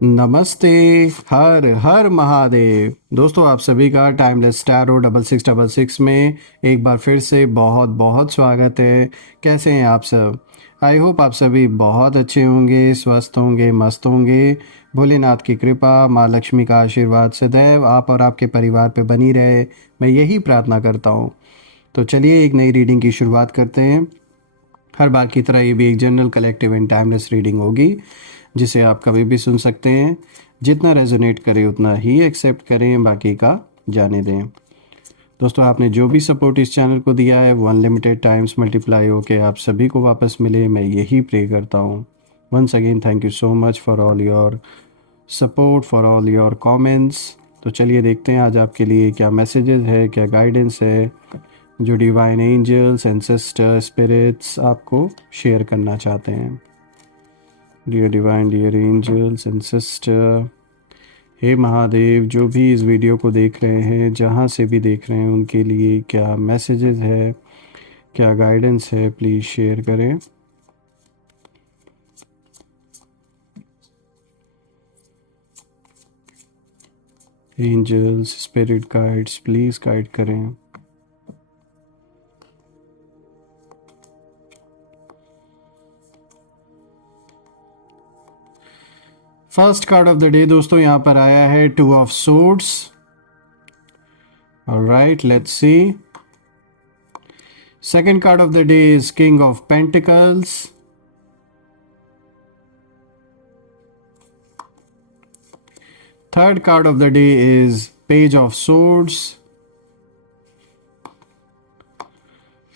नमस्ते। हर हर महादेव। दोस्तों आप सभी का टाइमलेस टैरो 6666 में एक बार फिर से बहुत बहुत स्वागत है। कैसे हैं आप सब? आई होप आप सभी बहुत अच्छे होंगे, स्वस्थ होंगे, मस्त होंगे। भोलेनाथ की कृपा, माँ लक्ष्मी का आशीर्वाद सदैव आप और आपके परिवार पे बनी रहे, मैं यही प्रार्थना करता हूँ। तो चलिए एक नई रीडिंग की शुरुआत करते हैं। हर बार की तरह ये भी एक general collective and timeless reading होगी, जिसे आप कभी भी सुन सकते हैं। जितना रेजोनेट करे उतना ही एक्सेप्ट करें, बाकी का जाने दें। दोस्तों आपने जो भी सपोर्ट इस चैनल को दिया है वो अनलिमिटेड टाइम्स मल्टीप्लाई होके आप सभी को वापस मिले, मैं यही प्रे करता हूँ। Once again thank you so much for all your support, for all your comments. तो चलिए देखते हैं आज आपके लिए क्या मैसेजेस है, क्या गाइडेंस है जो डिवाइन एंजल्स, एंसेस्टर, स्पिरिट्स आपको शेयर करना चाहते हैं। Dear divine, dear angels, ancestor, हे महादेव, जो भी इस वीडियो को देख रहे हैं, जहाँ से भी देख रहे हैं, उनके लिए क्या मैसेजेस है, क्या गाइडेंस है, प्लीज़ शेयर करें। Angels, spirit guides, please guide करें। First card of the day दोस्तों यहाँ पर आया है 2 of swords. Alright, let's see. Second card of the day is king of pentacles. Third card of the day is page of swords.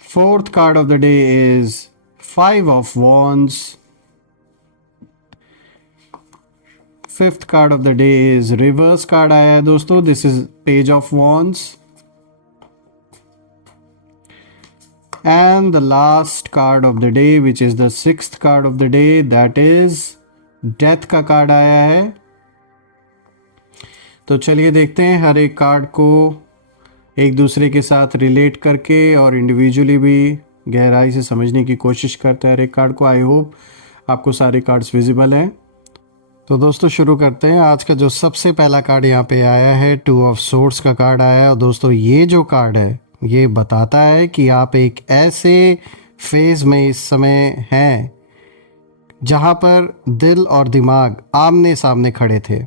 Fourth card of the day is 5 of wands. Fifth card of the day is reverse card आया है दोस्तों, this is page of wands. And the last card of the day which is the sixth card of the day, that is death का card आया है। तो चलिए देखते हैं हर एक कार्ड को एक दूसरे के साथ रिलेट करके और इंडिविजुअली भी गहराई से समझने की कोशिश करते हैं हर एक कार्ड को। आई होप आपको सारे कार्ड्स विजिबल हैं। तो दोस्तों शुरू करते हैं। आज का जो सबसे पहला कार्ड यहाँ पे आया है 2 ऑफ सोर्ड्स का कार्ड आया है। और दोस्तों ये जो कार्ड है ये बताता है कि आप एक ऐसे फेज में इस समय हैं जहाँ पर दिल और दिमाग आमने सामने खड़े थे।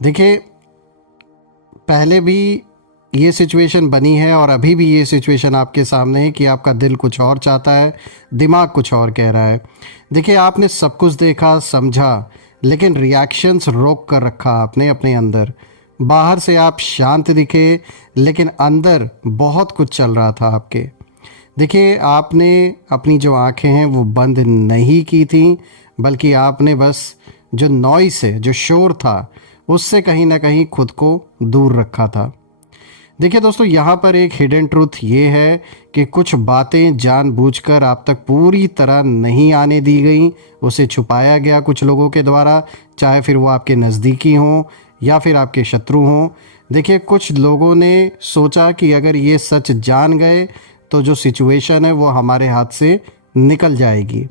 देखिए पहले भी ये सिचुएशन बनी है और अभी भी ये सिचुएशन आपके सामने है कि आपका दिल कुछ और चाहता है, दिमाग कुछ और कह रहा है। देखिए आपने सब कुछ देखा, समझा, लेकिन रिएक्शंस रोक कर रखा आपने अपने अंदर। बाहर से आप शांत दिखे लेकिन अंदर बहुत कुछ चल रहा था आपके। देखिए आपने अपनी जो आंखें हैं वो बंद नहीं की थी, बल्कि आपने बस जो नॉइस है, जो शोर था, उससे कहीं ना कहीं खुद को दूर रखा था। देखिए दोस्तों यहाँ पर एक हिडन ट्रूथ ये है कि कुछ बातें जानबूझकर आप तक पूरी तरह नहीं आने दी गई, उसे छुपाया गया कुछ लोगों के द्वारा, चाहे फिर वो आपके नज़दीकी हों या फिर आपके शत्रु हों। देखिए कुछ लोगों ने सोचा कि अगर ये सच जान गए तो जो सिचुएशन है वो हमारे हाथ से निकल जाएगी।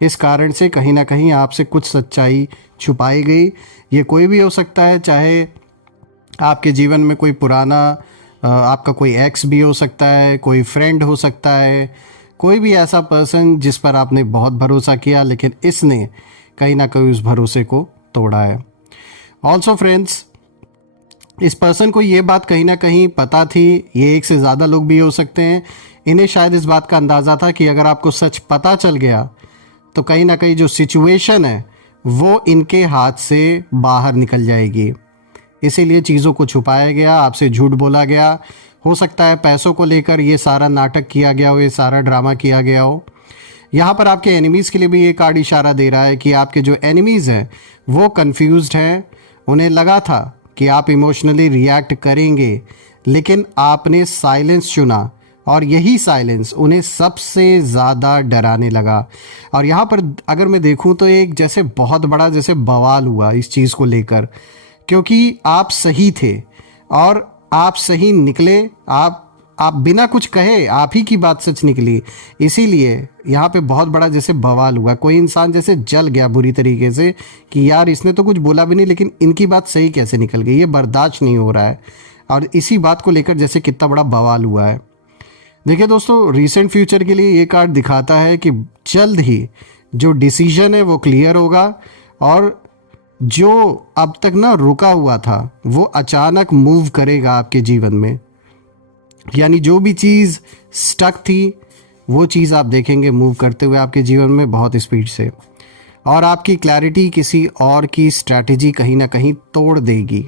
इस कारण से कहीं ना कहीं आपसे कुछ सच्चाई छुपाई गई। ये कोई भी हो सकता है, चाहे आपके जीवन में कोई पुराना आपका कोई एक्स भी हो सकता है, कोई फ्रेंड हो सकता है, कोई भी ऐसा पर्सन जिस पर आपने बहुत भरोसा किया लेकिन इसने कहीं ना कहीं उस भरोसे को तोड़ा है। ऑल्सो फ्रेंड्स, इस पर्सन को ये बात कहीं ना कहीं पता थी, ये एक से ज़्यादा लोग भी हो सकते हैं, इन्हें शायद इस बात का अंदाज़ा था कि अगर आपको सच पता चल गया तो कहीं ना कहीं जो सिचुएशन है वो इनके हाथ से बाहर निकल जाएगी। इसीलिए चीज़ों को छुपाया गया, आपसे झूठ बोला गया। हो सकता है पैसों को लेकर ये सारा नाटक किया गया हो, ये सारा ड्रामा किया गया हो। यहाँ पर आपके एनिमीज़ के लिए भी ये कार्ड इशारा दे रहा है कि आपके जो एनिमीज़ हैं वो कंफ्यूज्ड हैं। उन्हें लगा था कि आप इमोशनली रिएक्ट करेंगे, लेकिन आपने साइलेंस चुना और यही साइलेंस उन्हें सबसे ज़्यादा डराने लगा। और यहाँ पर अगर मैं देखूँ तो एक जैसे बहुत बड़ा जैसे बवाल हुआ इस चीज़ को लेकर, क्योंकि आप सही थे और आप सही निकले। आप आप बिना कुछ कहे आप ही की बात सच निकली। इसीलिए यहाँ पे बहुत बड़ा जैसे बवाल हुआ, कोई इंसान जैसे जल गया बुरी तरीके से कि यार इसने तो कुछ बोला भी नहीं लेकिन इनकी बात सही कैसे निकल गई, ये बर्दाश्त नहीं हो रहा है। और इसी बात को लेकर जैसे कितना बड़ा बवाल हुआ है। देखिए दोस्तों, रिसेंट फ्यूचर के लिए ये कार्ड दिखाता है कि जल्द ही जो डिसीजन है वो क्लियर होगा, और जो अब तक ना रुका हुआ था वो अचानक मूव करेगा आपके जीवन में। यानी जो भी चीज़ स्टक थी वो चीज़ आप देखेंगे मूव करते हुए आपके जीवन में बहुत स्पीड से, और आपकी क्लैरिटी किसी और की स्ट्रैटेजी कहीं ना कहीं तोड़ देगी।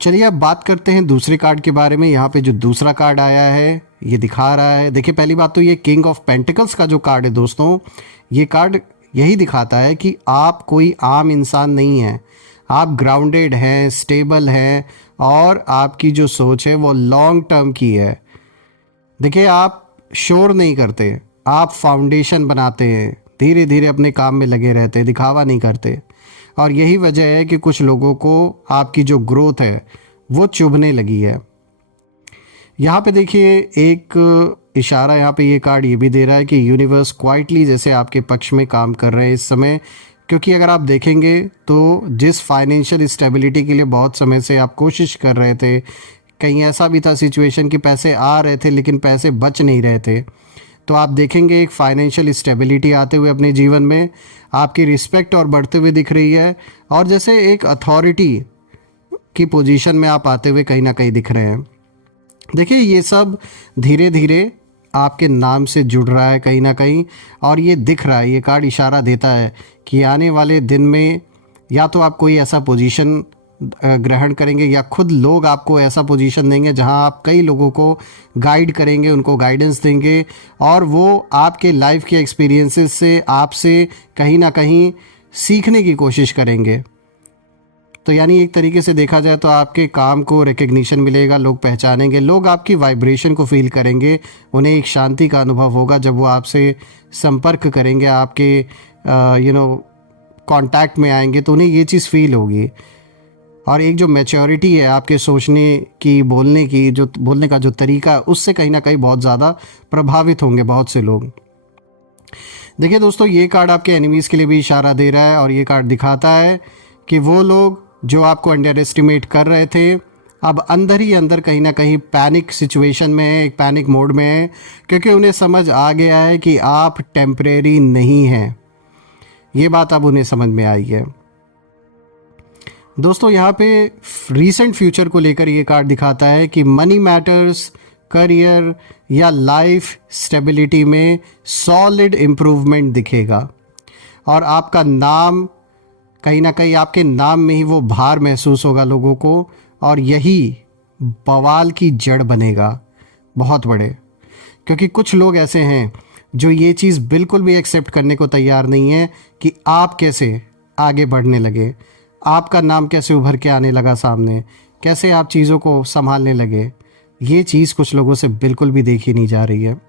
चलिए अब बात करते हैं दूसरे कार्ड के बारे में। यहाँ पे जो दूसरा कार्ड आया है ये दिखा रहा है, देखिए पहली बात तो ये किंग ऑफ पेंटिकल्स का जो कार्ड है दोस्तों, ये कार्ड यही दिखाता है कि आप कोई आम इंसान नहीं हैं, आप ग्राउंडेड हैं, स्टेबल हैं, और आपकी जो सोच है वो लॉन्ग टर्म की है। देखिए आप शोर नहीं करते, आप फाउंडेशन बनाते हैं, धीरे धीरे अपने काम में लगे रहते हैं, दिखावा नहीं करते। और यही वजह है कि कुछ लोगों को आपकी जो ग्रोथ है वो चुभने लगी है। यहाँ पे देखिए एक इशारा यहाँ पे ये कार्ड ये भी दे रहा है कि यूनिवर्स क्वाइटली जैसे आपके पक्ष में काम कर रहे हैं इस समय। क्योंकि अगर आप देखेंगे तो जिस फाइनेंशियल स्टेबिलिटी के लिए बहुत समय से आप कोशिश कर रहे थे, कहीं ऐसा भी था सिचुएशन कि पैसे आ रहे थे लेकिन पैसे बच नहीं रहे थे, तो आप देखेंगे एक फाइनेंशियल स्टेबिलिटी आते हुए अपने जीवन में, आपकी रिस्पेक्ट और बढ़ते हुए दिख रही है, और जैसे एक अथॉरिटी की पोजीशन में आप आते हुए कहीं ना कहीं दिख रहे हैं। देखिए ये सब धीरे धीरे आपके नाम से जुड़ रहा है कहीं ना कहीं, और ये दिख रहा है, ये कार्ड इशारा देता है कि आने वाले दिन में या तो आप कोई ऐसा पोजीशन ग्रहण करेंगे या खुद लोग आपको ऐसा पोजीशन देंगे जहां आप कई लोगों को गाइड करेंगे, उनको गाइडेंस देंगे, और वो आपके लाइफ के एक्सपीरियंसेस से आपसे कहीं ना कहीं सीखने की कोशिश करेंगे। तो यानी एक तरीके से देखा जाए तो आपके काम को रिकग्निशन मिलेगा, लोग पहचानेंगे, लोग आपकी वाइब्रेशन को फील करेंगे, उन्हें एक शांति का अनुभव होगा जब वो आपसे संपर्क करेंगे, आपके कांटेक्ट में आएंगे तो उन्हें ये चीज़ फील होगी। और एक जो मैच्योरिटी है आपके सोचने की, बोलने की, जो बोलने का जो तरीका, उससे कहीं ना कहीं बहुत ज़्यादा प्रभावित होंगे बहुत से लोग। देखिए दोस्तों, ये कार्ड आपके एनिमीज़ के लिए भी इशारा दे रहा है, और ये कार्ड दिखाता है कि वो लोग जो आपको अंडर एस्टिमेट कर रहे थे अब अंदर ही अंदर कहीं ना कहीं पैनिक सिचुएशन में है, एक पैनिक मोड में है, क्योंकि उन्हें समझ आ गया है कि आप टेम्परेरी नहीं हैं। ये बात अब उन्हें समझ में आई है। दोस्तों यहाँ पे रीसेंट फ्यूचर को लेकर ये कार्ड दिखाता है कि मनी मैटर्स, करियर या लाइफ स्टेबिलिटी में सॉलिड इम्प्रूवमेंट दिखेगा, और आपका नाम कहीं ना कहीं, आपके नाम में ही वो भार महसूस होगा लोगों को, और यही बवाल की जड़ बनेगा बहुत बड़े। क्योंकि कुछ लोग ऐसे हैं जो ये चीज़ बिल्कुल भी एक्सेप्ट करने को तैयार नहीं है कि आप कैसे आगे बढ़ने लगे, आपका नाम कैसे उभर के आने लगा सामने, कैसे आप चीज़ों को संभालने लगे। ये चीज़ कुछ लोगों से बिल्कुल भी देखी नहीं जा रही है।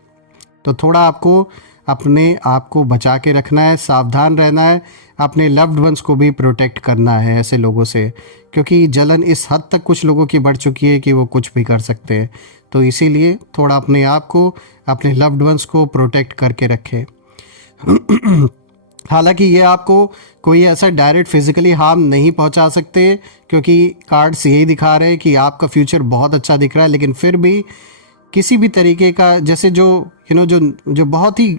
तो थोड़ा आपको अपने आप को बचा के रखना है, सावधान रहना है, अपने लव्ड वंस को भी प्रोटेक्ट करना है ऐसे लोगों से, क्योंकि जलन इस हद तक कुछ लोगों की बढ़ चुकी है कि वो कुछ भी कर सकते हैं। तो इसीलिए थोड़ा अपने आप को, अपने लव्ड वंस को प्रोटेक्ट करके रखें। हालांकि ये आपको कोई ऐसा डायरेक्ट फिजिकली हार्म नहीं पहुंचा सकते, क्योंकि कार्ड्स यही दिखा रहे हैं कि आपका फ्यूचर बहुत अच्छा दिख रहा है, लेकिन फिर भी किसी भी तरीके का, जैसे जो जो बहुत ही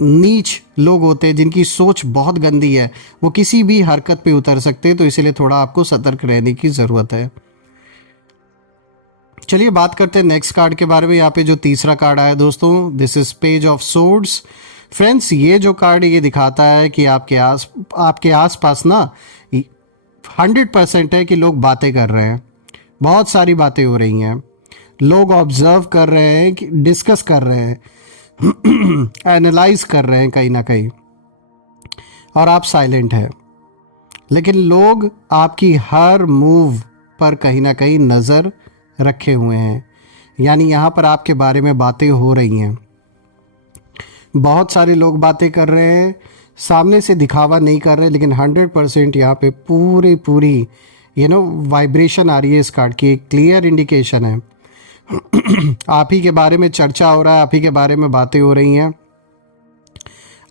नीच लोग होते हैं जिनकी सोच बहुत गंदी है, वो किसी भी हरकत पे उतर सकते हैं। तो इसीलिए थोड़ा आपको सतर्क रहने की ज़रूरत है। चलिए बात करते हैं नेक्स्ट कार्ड के बारे में। यहाँ पे जो तीसरा कार्ड आया दोस्तों, this is page of swords. Friends, ये जो कार्ड ये दिखाता है कि आपके आसपास ना 100% है कि लोग बातें कर रहे हैं, बहुत सारी बातें हो रही हैं, लोग ऑब्जर्व कर रहे हैं, कि डिस्कस कर रहे हैं, एनालाइज कर रहे हैं कहीं ना कहीं, और आप साइलेंट हैं। लेकिन लोग आपकी हर मूव पर कहीं ना कहीं नज़र रखे हुए हैं, यानी यहाँ पर आपके बारे में बातें हो रही हैं। बहुत सारे लोग बातें कर रहे हैं, सामने से दिखावा नहीं कर रहे, लेकिन 100% यहाँ पे पूरी वाइब्रेशन आ रही है इस कार्ड की, एक क्लियर इंडिकेशन है। आप ही के बारे में चर्चा हो रहा है, आप ही के बारे में बातें हो रही हैं,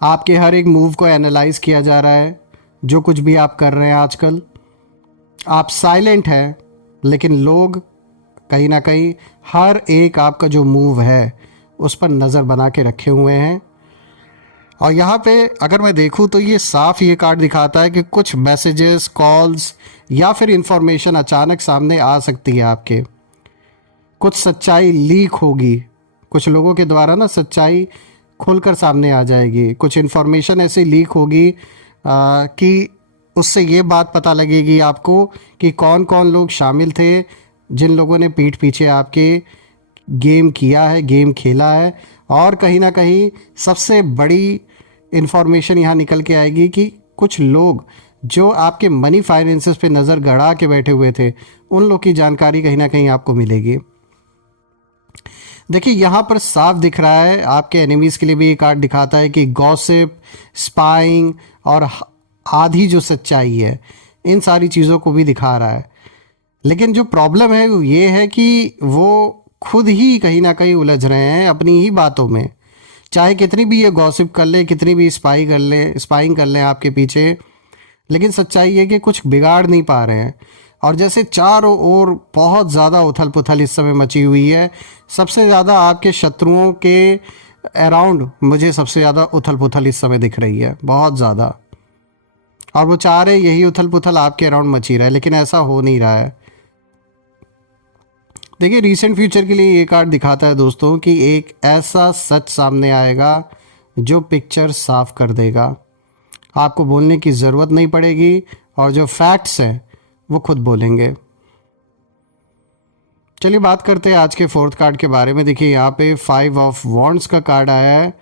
आपके हर एक मूव को एनालाइज किया जा रहा है। जो कुछ भी आप कर रहे हैं आजकल, आप साइलेंट हैं, लेकिन लोग कहीं ना कहीं हर एक आपका जो मूव है उस पर नज़र बना के रखे हुए हैं। और यहाँ पे अगर मैं देखूँ तो ये साफ ये कार्ड दिखाता है कि कुछ मैसेजेस, कॉल्स या फिर इंफॉर्मेशन अचानक सामने आ सकती है आपके। कुछ सच्चाई लीक होगी, कुछ लोगों के द्वारा ना सच्चाई खुलकर सामने आ जाएगी। कुछ इन्फॉर्मेशन ऐसी लीक होगी कि उससे ये बात पता लगेगी आपको कि कौन कौन लोग शामिल थे, जिन लोगों ने पीठ पीछे आपके गेम किया है, गेम खेला है। और कहीं ना कहीं सबसे बड़ी इन्फॉर्मेशन यहाँ निकल के आएगी कि कुछ लोग जो आपके मनी फाइनेंसेस पे नज़र गड़ा के बैठे हुए थे, उन लोग की जानकारी कहीं ना कहीं आपको मिलेगी। देखिए यहाँ पर साफ दिख रहा है, आपके एनिमीज़ के लिए भी ये कार्ड दिखाता है कि गॉसिप, स्पाइंग और आधी जो सच्चाई है, इन सारी चीज़ों को भी दिखा रहा है। लेकिन जो प्रॉब्लम है वो ये है कि वो खुद ही कहीं ना कहीं उलझ रहे हैं अपनी ही बातों में। चाहे कितनी भी ये गॉसिप कर ले, कितनी भी स्पाइंग कर लें आपके पीछे, लेकिन सच्चाई है कि कुछ बिगाड़ नहीं पा रहे हैं। और जैसे चारों ओर बहुत ज़्यादा उथल पुथल इस समय मची हुई है। सबसे ज़्यादा आपके शत्रुओं के अराउंड मुझे सबसे ज़्यादा उथल पुथल इस समय दिख रही है, बहुत ज़्यादा। और वो चाह रहे यही उथल पुथल आपके अराउंड मची रहा है, लेकिन ऐसा हो नहीं रहा है। देखिए रीसेंट फ्यूचर के लिए ये कार्ड दिखाता है दोस्तों कि एक ऐसा सच सामने आएगा जो पिक्चर साफ कर देगा। आपको बोलने की ज़रूरत नहीं पड़ेगी और जो फैक्ट्स हैं वो खुद बोलेंगे। चलिए बात करते हैं आज के फोर्थ कार्ड के बारे में। देखिए यहाँ पे 5 ऑफ वॉन्ड्स का कार्ड आया है।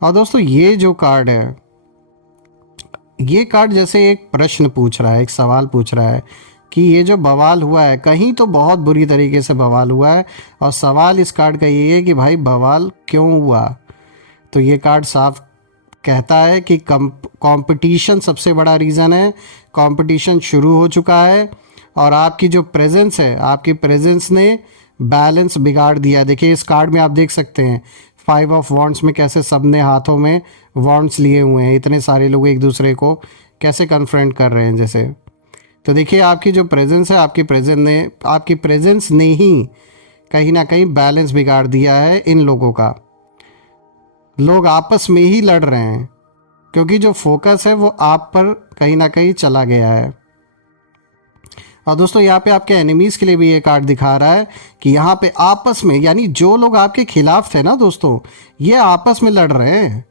और दोस्तों ये जो कार्ड है, ये कार्ड जैसे एक प्रश्न पूछ रहा है, एक सवाल पूछ रहा है कि ये जो बवाल हुआ है, कहीं तो बहुत बुरी तरीके से बवाल हुआ है। और सवाल इस कार्ड का ये है कि भाई बवाल क्यों हुआ। तो ये कार्ड साफ कहता है कि कंपटीशन सबसे बड़ा रीज़न है। कंपटीशन शुरू हो चुका है और आपकी जो प्रेजेंस है, आपकी प्रेजेंस ने बैलेंस बिगाड़ दिया। देखिए इस कार्ड में आप देख सकते हैं 5 ऑफ वॉन्ड्स में कैसे सबने हाथों में वॉन्ड्स लिए हुए हैं। इतने सारे लोग एक दूसरे को कैसे कन्फ्रंट कर रहे हैं जैसे। तो देखिए आपकी जो प्रेजेंस है, आपकी प्रेजेंस ने ही कहीं ना कहीं बैलेंस बिगाड़ दिया है इन लोगों का। लोग आपस में ही लड़ रहे हैं क्योंकि जो फोकस है वो आप पर कहीं ना कहीं चला गया है। और दोस्तों यहाँ पे आपके एनिमीज़ के लिए भी ये कार्ड दिखा रहा है कि यहाँ पे आपस में, यानी जो लोग आपके खिलाफ थे ना दोस्तों, ये आपस में लड़ रहे हैं।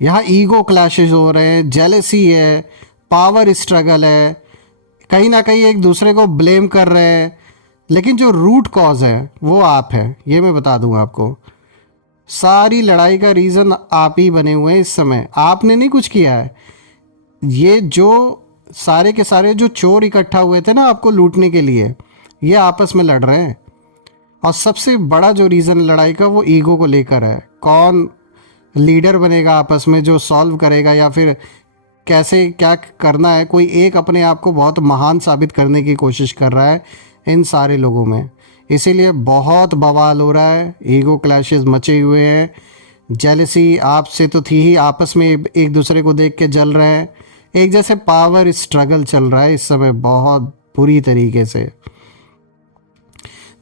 यहाँ ईगो क्लैशेस हो रहे हैं, जेलसी है, पावर स्ट्रगल है, कहीं ना कहीं एक दूसरे को ब्लेम कर रहे हैं। लेकिन जो रूट कॉज है वो आप है, ये मैं बता दूँ आपको। सारी लड़ाई का रीज़न आप ही बने हुए हैं इस समय। आपने नहीं कुछ किया है। ये जो सारे के सारे जो चोर इकट्ठा हुए थे ना आपको लूटने के लिए, ये आपस में लड़ रहे हैं। और सबसे बड़ा जो रीज़न लड़ाई का वो ईगो को लेकर है। कौन लीडर बनेगा आपस में जो सॉल्व करेगा, या फिर कैसे क्या करना है। कोई एक अपने आप को बहुत महान साबित करने की कोशिश कर रहा है इन सारे लोगों में। इसीलिए बहुत बवाल हो रहा है, ईगो क्लैशेस मचे हुए हैं। जेलसी आपसे तो थी ही, आपस में एक दूसरे को देख के जल रहे हैं। एक जैसे पावर स्ट्रगल चल रहा है इस समय बहुत बुरी तरीके से।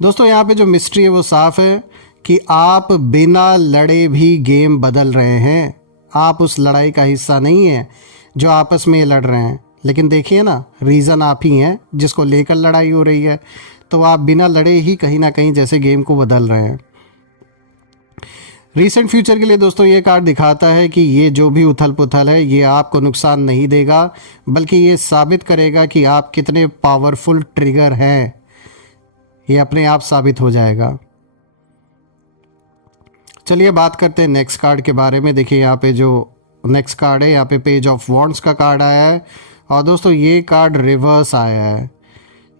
दोस्तों यहाँ पे जो मिस्ट्री है वो साफ है कि आप बिना लड़े भी गेम बदल रहे हैं। आप उस लड़ाई का हिस्सा नहीं है जो आपस में लड़ रहे हैं। लेकिन देखिए ना, रीज़न आप ही हैं जिसको लेकर लड़ाई हो रही है। तो आप बिना लड़े ही कहीं ना कहीं जैसे गेम को बदल रहे हैं। रीसेंट फ्यूचर के लिए दोस्तों ये कार्ड दिखाता है कि ये जो भी उथल पुथल है ये आपको नुकसान नहीं देगा, बल्कि ये साबित करेगा कि आप कितने पावरफुल ट्रिगर हैं। ये अपने आप साबित हो जाएगा। चलिए बात करते हैं नेक्स्ट कार्ड के बारे में। देखिए यहाँ पे जो नेक्स्ट कार्ड है, यहाँ पे पेज ऑफ वॉन्ड्स का कार्ड आया है। और दोस्तों ये कार्ड रिवर्स आया है।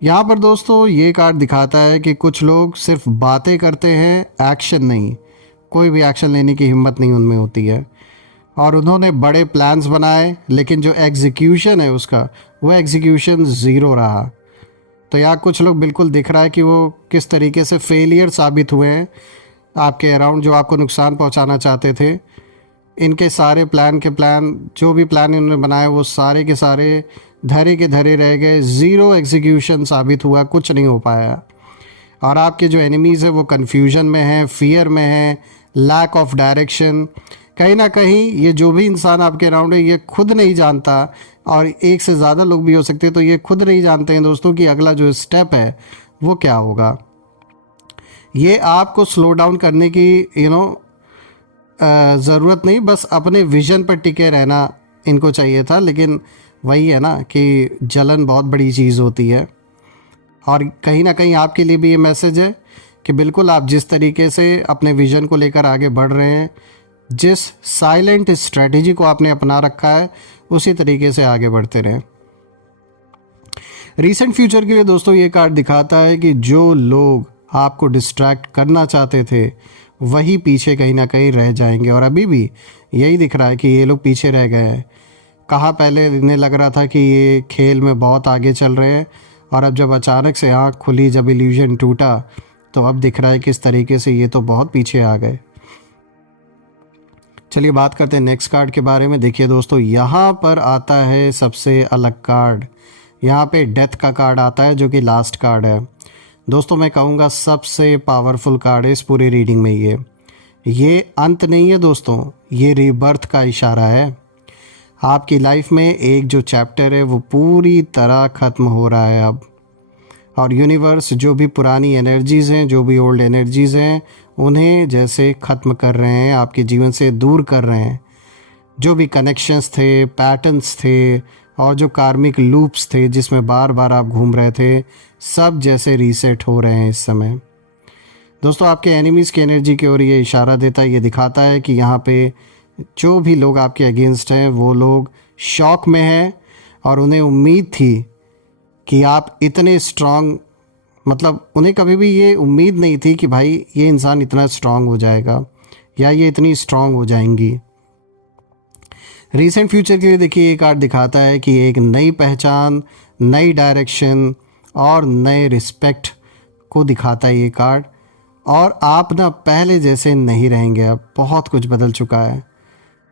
यहाँ पर दोस्तों ये कार्ड दिखाता है कि कुछ लोग सिर्फ बातें करते हैं, एक्शन नहीं। कोई भी एक्शन लेने की हिम्मत नहीं उनमें होती है। और उन्होंने बड़े प्लान्स बनाए, लेकिन जो एग्जीक्यूशन है उसका, वो एग्जीक्यूशन ज़ीरो रहा। तो यहाँ कुछ लोग बिल्कुल दिख रहा है कि वो किस तरीके से फेलियर साबित हुए हैं आपके अराउंड, जो आपको नुकसान पहुँचाना चाहते थे। इनके सारे प्लान जो भी प्लान इन्होंने बनाए वो सारे के सारे धरे के धरे रह गए, ज़ीरो एग्जीक्यूशन साबित हुआ, कुछ नहीं हो पाया। और आपके जो एनिमीज़ है वो कन्फ्यूजन में है, फियर में है, लैक ऑफ डायरेक्शन। कहीं ना कहीं ये जो भी इंसान आपके अराउंड है ये खुद नहीं जानता, और एक से ज़्यादा लोग भी हो सकते हैं, तो ये खुद नहीं जानते हैं दोस्तों कि अगला जो स्टेप है वो क्या होगा। ये आपको स्लो डाउन करने की ज़रूरत नहीं, बस अपने विज़न पर टिके रहना इनको चाहिए था। लेकिन वही है ना कि जलन बहुत बड़ी चीज़ होती है। और कहीं ना कहीं आपके लिए भी ये मैसेज है कि बिल्कुल आप जिस तरीके से अपने विज़न को लेकर आगे बढ़ रहे हैं, जिस साइलेंट स्ट्रेटजी को आपने अपना रखा है, उसी तरीके से आगे बढ़ते रहें। रीसेंट फ्यूचर के लिए दोस्तों ये कार्ड दिखाता है कि जो लोग आपको डिस्ट्रैक्ट करना चाहते थे वही पीछे कहीं ना कहीं रह जाएंगे। और अभी भी यही दिख रहा है कि ये लोग पीछे रह गए हैं। कहाँ पहले इन्हें लग रहा था कि ये खेल में बहुत आगे चल रहे हैं, और अब जब अचानक से आँख खुली, जब इल्यूजन टूटा, तो अब दिख रहा है किस तरीके से ये तो बहुत पीछे आ गए। चलिए बात करते हैं नेक्स्ट कार्ड के बारे में। देखिए दोस्तों, यहाँ पर आता है सबसे अलग कार्ड। यहाँ पे डेथ का कार्ड आता है जो कि लास्ट कार्ड है। दोस्तों मैं कहूँगा सबसे पावरफुल कार्ड है इस पूरी रीडिंग में। ये अंत नहीं है दोस्तों, ये रीबर्थ का इशारा है। आपकी लाइफ में एक जो चैप्टर है वो पूरी तरह ख़त्म हो रहा है अब। और यूनिवर्स जो भी पुरानी एनर्जीज़ हैं, जो भी ओल्ड एनर्जीज़ हैं, उन्हें जैसे ख़त्म कर रहे हैं, आपके जीवन से दूर कर रहे हैं। जो भी कनेक्शंस थे, पैटर्न्स थे, और जो कार्मिक लूप्स थे जिसमें बार बार आप घूम रहे थे, सब जैसे रीसेट हो रहे हैं इस समय। दोस्तों आपके एनिमीज़ की एनर्जी की ओर ये इशारा देता है, ये दिखाता है कि यहाँ पे जो भी लोग आपके अगेंस्ट हैं वो लोग शॉक में हैं, और उन्हें उम्मीद थी कि आप इतने स्ट्रांग, मतलब उन्हें कभी भी ये उम्मीद नहीं थी कि भाई ये इंसान इतना स्ट्रांग हो जाएगा या ये इतनी स्ट्रांग हो जाएंगी। रीसेंट फ्यूचर के लिए देखिए ये कार्ड दिखाता है कि एक नई पहचान, नई डायरेक्शन और नए रिस्पेक्ट को दिखाता है ये कार्ड। और आप ना पहले जैसे नहीं रहेंगे, अब बहुत कुछ बदल चुका है,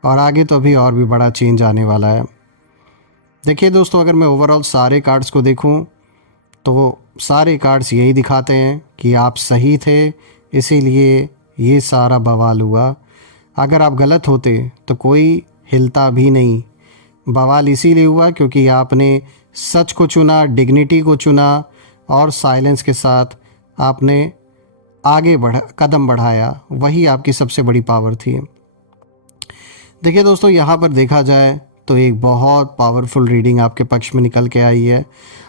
और आगे तो अभी और भी बड़ा चेंज आने वाला है। देखिए दोस्तों, अगर मैं ओवरऑल सारे कार्ड्स को देखूं तो सारे कार्ड्स यही दिखाते हैं कि आप सही थे, इसीलिए ये सारा बवाल हुआ। अगर आप गलत होते तो कोई हिलता भी नहीं। बवाल इसीलिए हुआ क्योंकि आपने सच को चुना, डिग्निटी को चुना, और साइलेंस के साथ आपने आगे कदम बढ़ाया। वही आपकी सबसे बड़ी पावर थी। देखिए दोस्तों, यहाँ पर देखा जाए तो एक बहुत पावरफुल रीडिंग आपके पक्ष में निकल के आई है,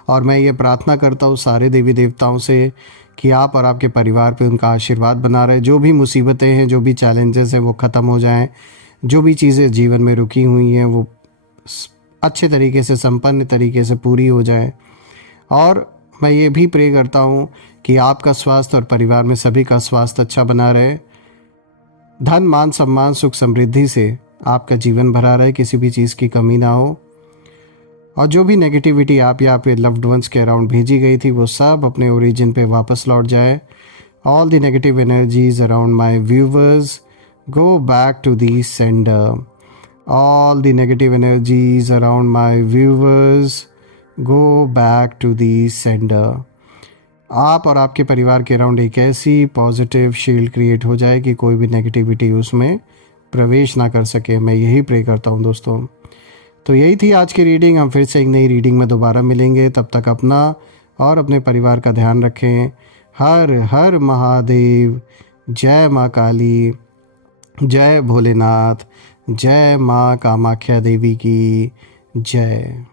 और मैं ये प्रार्थना करता हूँ सारे देवी देवताओं से कि आप और आपके परिवार पे उनका आशीर्वाद बना रहे। जो भी मुसीबतें हैं, जो भी चैलेंजेस हैं वो ख़त्म हो जाएं, जो भी चीज़ें जीवन में रुकी हुई हैं वो अच्छे तरीके से, संपन्न तरीके से पूरी हो जाए। और मैं ये भी प्रे करता हूँ कि आपका स्वास्थ्य और परिवार में सभी का स्वास्थ्य अच्छा बना रहे। धन, मान, सम्मान, सुख, समृद्धि से आपका जीवन भरा रहे, किसी भी चीज़ की कमी ना हो। और जो भी नेगेटिविटी आप यहाँ पे लव्ड वंस के अराउंड भेजी गई थी वो सब अपने ओरिजिन पे वापस लौट जाए। All the negative energies around my viewers go back to the sender. All the negative energies around my viewers go back to the sender. आप और आपके परिवार के अराउंड एक ऐसी पॉजिटिव शील्ड क्रिएट हो जाए कि कोई भी नेगेटिविटी उसमें प्रवेश ना कर सके। मैं यही प्रे करता हूँ दोस्तों। तो यही थी आज की रीडिंग। हम फिर से एक नई रीडिंग में दोबारा मिलेंगे। तब तक अपना और अपने परिवार का ध्यान रखें। हर हर महादेव। जय माँ काली, जय भोलेनाथ, जय माँ कामाख्या देवी की जय।